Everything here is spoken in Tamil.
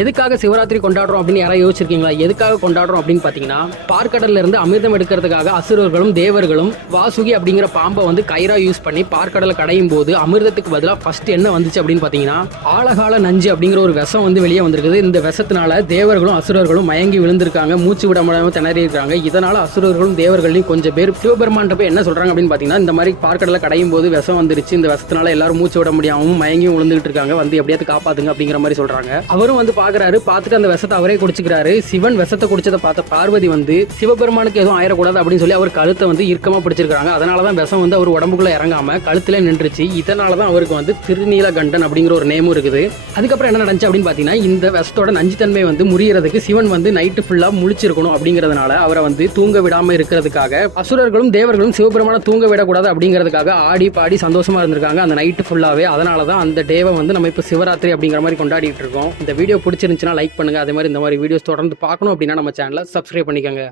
எதுக்காக சிவராத்திரி கொண்டாடுறோம் அப்படின்னு யாராவது யோசிச்சிருக்கீங்களா? எதுக்காக கொண்டாடுறோம் அப்படின்னு பார்த்தீங்கன்னா, பார்க்கடல்ல இருந்து அமிர்தம் எடுக்கிறதுக்காக அசுரர்களும் தேவர்களும் வாசுகி அப்படிங்கிற பாம்பை வந்து கயிறா யூஸ் பண்ணி பார்க்கடலை கடையும் போது அமிர்தத்துக்கு பதிலாக ஃபர்ஸ்ட் என்ன வந்துச்சு அப்படின்னு பார்த்தீங்கன்னா, ஆழகால நஞ்சு அப்படிங்கிற ஒரு விஷம் வந்து வெளியே வந்திருக்குது. இந்த விஷத்தினால தேவர்களும் அசுரர்களும் மயங்கி விழுந்திருக்காங்க, மூச்சு விட முடியாம திணறி இருக்காங்க. இதனால அசுரர்களும் தேவர்களையும் கொஞ்சம் பேர் சிவபெருமான் போய் என்ன சொல்றாங்க அப்படின்னு பார்த்தீங்கன்னா, இந்த மாதிரி பார்க்கடலை கடையும் போது விஷம் வந்துருச்சு, இந்த விஷத்தினால எல்லாரும் மூச்சு விட முடியாமல் மயங்கியும் விழுந்துகிட்டு இருக்காங்க, வந்து எப்படியாவது காப்பாத்துங்க அப்படிங்கிற மாதிரி சொல்றாங்க. அவரும் வந்து பாக்குறாரு, பார்த்துட்டு அந்த விஷத்தை அவரே குடிச்சுக்கிறாரு. சிவன் விஷத்தை குடிச்சதை பார்த்த பார்வதி வந்து சிவபெருமானுக்கு எதுவும் ஆயிடக்கூடாது அப்படின்னு சொல்லி அவர் கழுத்தை வந்து இறுக்கமா பிடிச்சிருக்காங்க. அதனாலதான் விஷம் வந்து அவர் உடம்புக்குள்ள இறங்காம கழுத்துல நின்றுச்சு. இதனாலதான் அவருக்கு வந்து திருநீலகண்டன் அப்படிங்கிற ஒரு நேமும் இருக்குது. அதுக்கப்புறம் என்ன நடந்துச்சு அப்படின்னு பாத்தீங்கன்னா, இந்த விஷத்தோட நஞ்சுத்தன்மை வந்து முறியறதுக்கு சிவன் வந்து நைட்டு ஃபுல்லா முழிச்சிருக்கணும் அப்படிங்கறதுனால அவரை வந்து தூங்க விடாம இருக்கிறதுக்காக அசுரர்களும் தேவர்களும் சிவபெருமான தூங்க விடக்கூடாது அப்படிங்கிறதுக்காக ஆடி பாடி சந்தோஷமா இருந்திருக்காங்க அந்த நைட்டு ஃபுல்லாவே. அதனாலதான் அந்த டேவை வந்து நம்ம இப்போ சிவராத்திரி அப்படிங்கிற மாதிரி கொண்டாடிட்டு இருக்கோம். இந்த வீடியோ பிடிச்சிருந்துச்சுன்னா லைக் பண்ணுங்க. அதே மாதிரி இந்த மாதிரி வீடியோஸ் தொடர்ந்து பார்க்கணும் அப்படின்னா நம்ம சேனலை சப்ஸ்கிரைப் பண்ணிக்கோங்க.